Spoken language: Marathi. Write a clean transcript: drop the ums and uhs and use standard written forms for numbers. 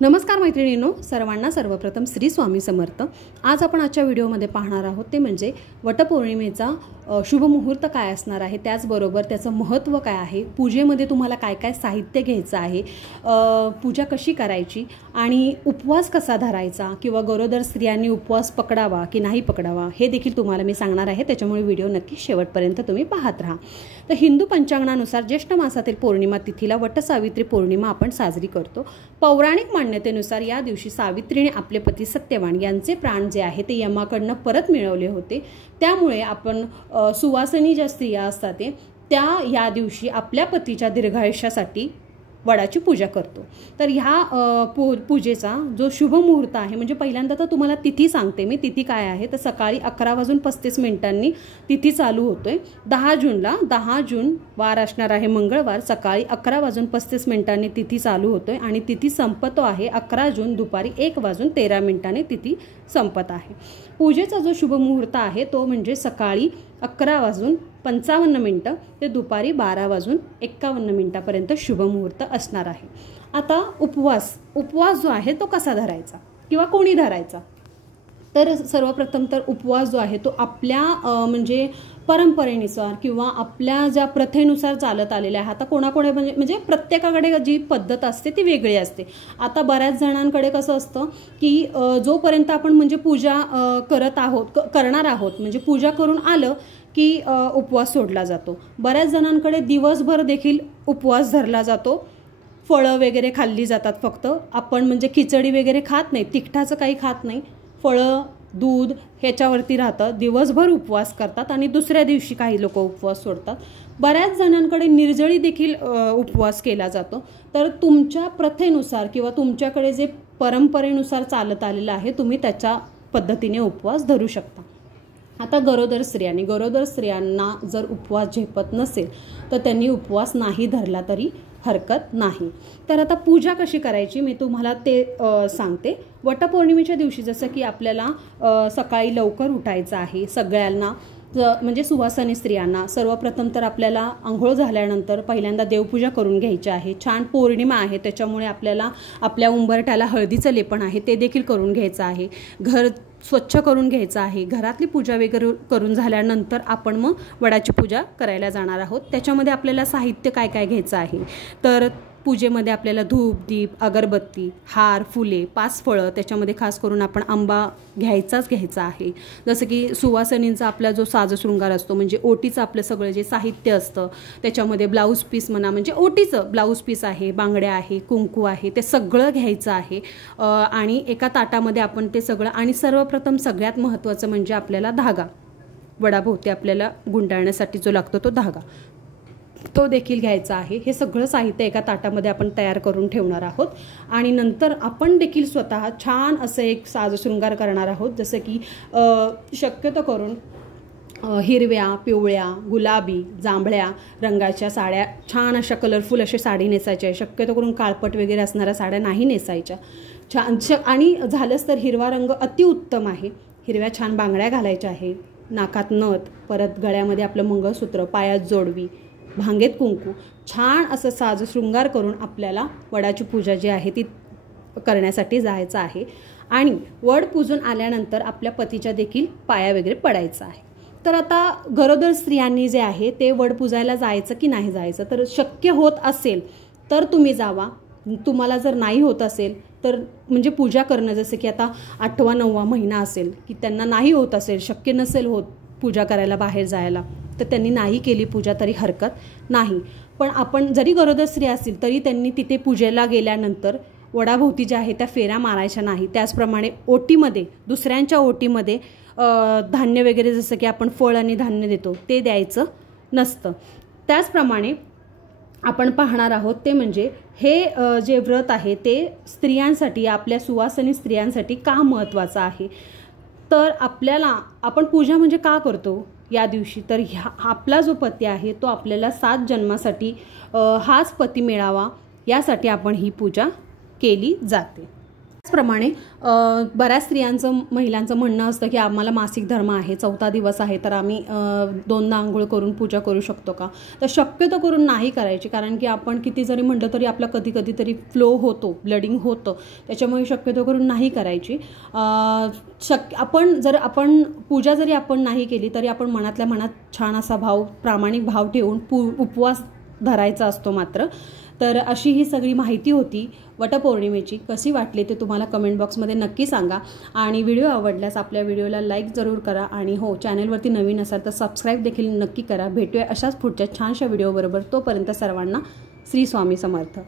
नमस्कार मैत्रिणींनो, सर्वांना सर्वप्रथम श्री स्वामी समर्थ। आज आपण आजच्या व्हिडिओमध्ये पाहणार आहोत ते म्हणजे वटपौर्णिमेचा शुभ मुहूर्त काय असणार आहे, त्याचबरोबर त्याचं महत्त्व काय आहे, पूजेमध्ये तुम्हाला काय काय साहित्य घ्यायचं आहे, पूजा कशी करायची आणि उपवास कसा धरायचा किंवा गरोदर स्त्रियांनी उपवास पकडावा की नाही पकडावा हे देखील तुम्हाला मी सांगणार आहे। त्याच्यामुळे व्हिडिओ नक्की शेवटपर्यंत तुम्ही पाहत राहा। तर हिंदू पंचांगानुसार ज्येष्ठ मासातील पौर्णिमा तिथीला वटसावित्री पौर्णिमा आपण साजरी करतो। पौराणिक मान्यतेनुसार या दिवशी सावित्रीने आपले पती सत्यवान यांचे प्राण जे आहे ते यमाकडनं परत मिळवले होते। त्यामुळे आपण सुवासिनी ज्या स्त्रिया असतात त्या या दिवशी आपल्या पतीच्या दीर्घायुष्यासाठी वडाची पूजा करतो। तर ह्या पूजेचा जो शुभ मुहूर्त आहे, म्हणजे पहिल्यांदा तर तुम्हाला तिथी सांगते मी, तिथी काय आहे तर सकाळी 11:35 तिथी चालू होतोय। 10 जूनला, 10 जून वार असणार आहे मंगळवार, सकाळी 11:35 तिथी चालू होतोय आणि तिथी संपतो आहे 11 जून दुपारी 1:13 तिथी संपत आहे। पूजेचा जो शुभ मुहूर्त आहे तो म्हणजे सकाळी 11:55 ते दुपारी 12:51 पर्यंत शुभ मुहूर्त असणार आहे। आता उपवास जो आहे तो कसा धरायचा किंवा कोणी धरायचा, तर सर्वप्रथम तर उपवास जो आहे तो आपल्या म्हणजे परंपरेनुसार किंवा आपल्या ज्या प्रथेनुसार चालत आलेल्या आहे। आता कोणाकोणा म्हणजे प्रत्येकाकडे जी पद्धत असते ती वेगळी असते। आता बऱ्याच जणांकडे कसं असतं की जोपर्यंत आपण म्हणजे पूजा करणार आहोत म्हणजे पूजा करून आलं की उपवास सोडला जातो। बऱ्याच जणांकडे दिवसभर देखील उपवास धरला जातो, फळं वगैरे खाल्ली जातात, फक्त आपण म्हणजे खिचडी वगैरे खात नाही, तिखटाचं काही खात नाही, फळं दूध ह्याच्यावरती राहतं, दिवसभर उपवास करतात आणि दुसऱ्या दिवशी काही लोक उपवास सोडतात। बऱ्याच जणांकडे निर्जळी देखील उपवास केला जातो। तर तुमच्या प्रथेनुसार किंवा तुमच्याकडे जे परंपरेनुसार चालत आलेलं आहे तुम्ही त्याच्या पद्धतीने उपवास धरू शकता। आता गरोदर स्त्रियांना जर उपवास झेपत नसेल तर त्यांनी उपवास नाही धरला तरी हरकत नाही। तर आता पूजा कशी करायची मी तुम्हाला ते सांगते। वटपौर्णिमेच्या दिवशी जसं की आपल्याला सकाळी लवकर उठायचं आहे सगळ्यांना, म्हणजे सुवासिनी स्त्रियांना सर्वप्रथम तर आपल्याला आंघोळ झाल्यानंतर पहिल्यांदा देवपूजा करून घ्यायची आहे। छान पौर्णिमा आहे त्याच्यामुळे आपल्याला आपल्या उंबरठ्याला हळदीचं लेपन आहे ते देखील करून घ्यायचं आहे, घर स्वच्छ करून घ्यायचं आहे। घरातली पूजा वगैरे करून झाल्यानंतर आपण मग वडाची पूजा करायला जाणार आहोत। त्याच्यामध्ये आपल्याला साहित्य काय काय घ्यायचं आहे तर पूजेमध्ये आपल्याला धूप, दीप, अगरबत्ती, हार, फुले, 5 फळं, त्याच्यामध्ये खास करून आपण आंबा घ्यायचा आहे। जसं की सुवासिनींचा आपला जो साजशृंगार असतो म्हणजे ओटीचं आपलं सगळं जे साहित्य असतं त्याच्यामध्ये ब्लाऊज पीस म्हणा, म्हणजे ओटीचं ब्लाऊज पीस आहे, बांगड्या आहे, कुंकू आहे, ते सगळं घ्यायचं आहे आणि एका ताटामध्ये आपण ते सगळं, आणि सर्वप्रथम सगळ्यात महत्त्वाचं म्हणजे आपल्याला धागा, वडाभोवती आपल्याला गुंडाळण्यासाठी जो लागतो तो धागा, तो देखील घ्यायचा आहे। हे सगळं साहित्य एका ताटामध्ये आपण तयार करून ठेवणार आहोत आणि नंतर आपण देखील स्वतः छान असं एक साजशृंगार करणार आहोत। जसं की शक्यतो करून हिरव्या, पिवळ्या, गुलाबी, जांभळ्या रंगाच्या साड्या, छान अशा कलरफुल अशा साडी नेसायच्या, शक्यतो करून काळपट वगैरे असणाऱ्या साड्या नाही नेसायच्या। छान आणि झालंच तर हिरवा रंग अतिउत्तम आहे। हिरव्या छान बांगड्या घालायच्या आहे, नाकात नथ, परत गळ्यामध्ये आपलं मंगळसूत्र, पायात जोडवी, भांगेत कुंकू, छान असं साजशृंगार करून आपल्याला वडाची पूजा जी आहे ती करण्यासाठी जायचं आहे। आणि वड पूजून आल्यानंतर आपल्या पतीच्या देखील पाया वगैरे पडायचं आहे। तर आता गरोदर स्त्रियांनी जे आहे ते वड पूजायला जायचं की नाही जायचं, तर शक्य होत असेल तर तुम्ही जावा, तुम्हाला जर नाही होत असेल तर म्हणजे पूजा करणं, जसं की आता 8वा 9वा महिना असेल की त्यांना नाही होत असेल, शक्य नसेल होत पूजा करायला बाहेर जायला, तर त्यांनी नाही केली पूजा तरी हरकत नाही। पण आपण जरी गरोदर स्त्री असतील तरी त्यांनी तिथे पूजेला गेल्यानंतर वडाभोवती ज्या आहे त्या फेऱ्या मारायच्या नाही। त्याचप्रमाणे ओटीमध्ये, दुसऱ्यांच्या ओटीमध्ये धान्य वगैरे जसं की आपण फळ आणि धान्य देतो ते द्यायचं नसतं। त्याचप्रमाणे आपण पाहणार आहोत ते म्हणजे हे जे व्रत आहे ते स्त्रियांसाठी, आपल्या सुवासिनी स्त्रियांसाठी का महत्त्वाचं आहे, तर आपण पूजा म्हणजे का करतो या दिवशी, तर आपला जो पती आहे तो आपल्याला 7 जन्मासाठी हाच पती मिळावा यासाठी आपण ही पूजा केली जाते। त्याचप्रमाणे बऱ्याच स्त्रियांचं महिलांचं म्हणणं असतं की आम्हाला मासिक धर्म आहे, 4था दिवस आहे, तर आम्ही 2दा आंघोळ करून पूजा करू शकतो का? तर शक्यतो करून नाही करायची, कारण की आपण किती जरी म्हटलं तरी आपला कधी तरी फ्लो होतो, ब्लडिंग होतं, त्याच्यामुळे शक्यतो करून नाही करायची. आपण पूजा जरी आपण नाही केली तरी आपण मनातल्या मनात छान असा भाव, प्रामाणिक भाव ठेवून उपवास धरायचा असतो मात्र. तर अशी ही सगळी माहिती होती वटपौर्णिमेची. कशी वाटली ते तुम्हाला कमेंट बॉक्समध्ये नक्की सांगा. आणि व्हिडिओ आवडल्यास आपल्या व्हिडिओला लाईक जरूर करा. आणि हो, चॅनलवरती नवीन असाल तर सबस्क्राईब देखील नक्की करा. भेटूया अशाच पुढच्या छानशा व्हिडिओबरोबर. तोपर्यंत सर्वांना श्री स्वामी समर्थ.